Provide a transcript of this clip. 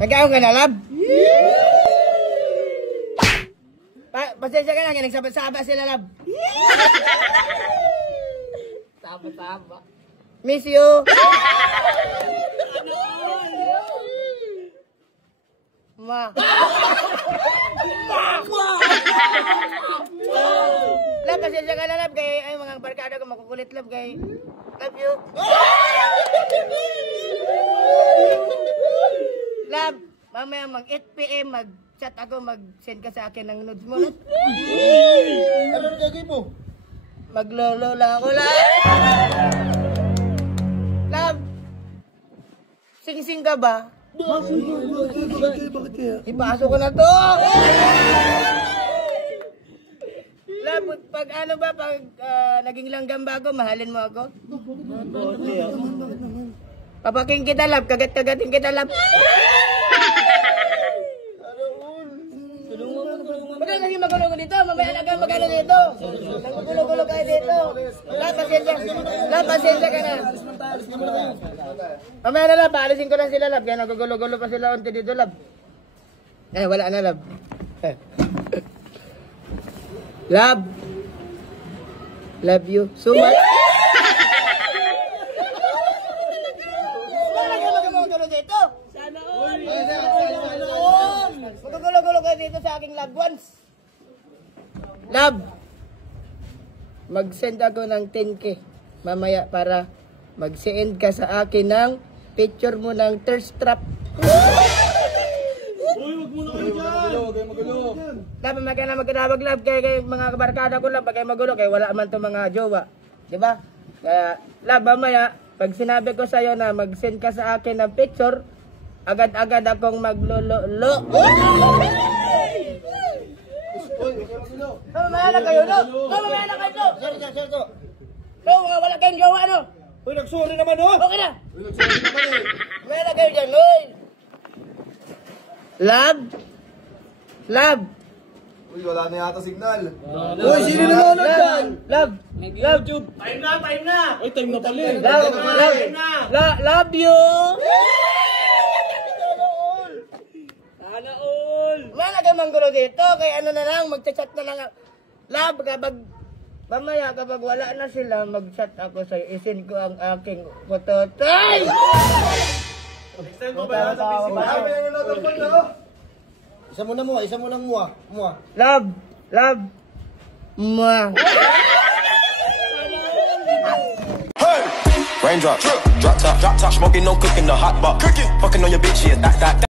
Nag-aaway ka na, love? Pasensya ka lang, nagsaba-saba sila, love. Saba-saba. Miss you. Ma. Love, pasensya ka na, love. Kaya ay mga barkada ko makukulit, love. Kaya love you. Love, mamaya mag 8 PM mag-chat ako, mag-send ka sa akin ng nudes mo. Ano ang gagawin mo? Maglolo lang ako, love. Love, sing-sing ka ba? Bakit kaya? Ipasok ko na to! Love, pag ano ba, pag naging langgam ba ako, mahalin mo ako? Papaking kita, love. Kagat-kagatin kita, love. Ba't kasi magulo dito? Mamaya na ka magano dito. Nagmagulo-gulo kayo dito. Love, pasensya. Love, pasensya ka na. Mamaya na, love. Paalisin ko lang sila, love. Kaya nagugulo-gulo pa sila unti dito, love. Eh, wala na, love. Love. Love you so much. Sana all. Magugulo-gulo kayo dito sa aking loved ones. Love. Mag-send ako ng 10K mamaya para mag-send ka sa akin ng picture mo ng thirst trap. Uy, wag muna kayo dyan! Huwag kayo magulo. Love, magkaya na magkanabag, love. Kaya mga kabarkada ko, love, pag magulo, kaya wala man itong mga jowa. Diba? Kaya, love, mamaya, pag sinabi ko sa'yo na mag-send ka sa akin ng picture, agad-agad akong maglolo-lo. Mamaya na kayo, no? Mamaya na kayo, no? Serto. No, wala kayong jowa, no? Uy, nagsorry naman, no? Okay na. Uy, nagsorry naman eh. Mamaya na kayo dyan, no? Love? Love? Uy, wala na yata signal. Uy, sino nanonood dyan? Love? Love? YouTube? Time na! Uy, time na pala eh. Love you! Sana all! Mana kayo manggulo dito, kaya ano na lang, mag-chat na lang. Love, kapag mamaya kapag wala na sila, mag-chat ako sa'yo, isin ko ang aking putotay! Next time ko ba sa busy ba? Marami na nanonood mo, no? Isa mo na mo, isa mo lang mo. Love! Love! Mwah! Hey! Raindrop, drop top, smoking, no cooking, the hot pot. Fucking on your bitch, yeah, that.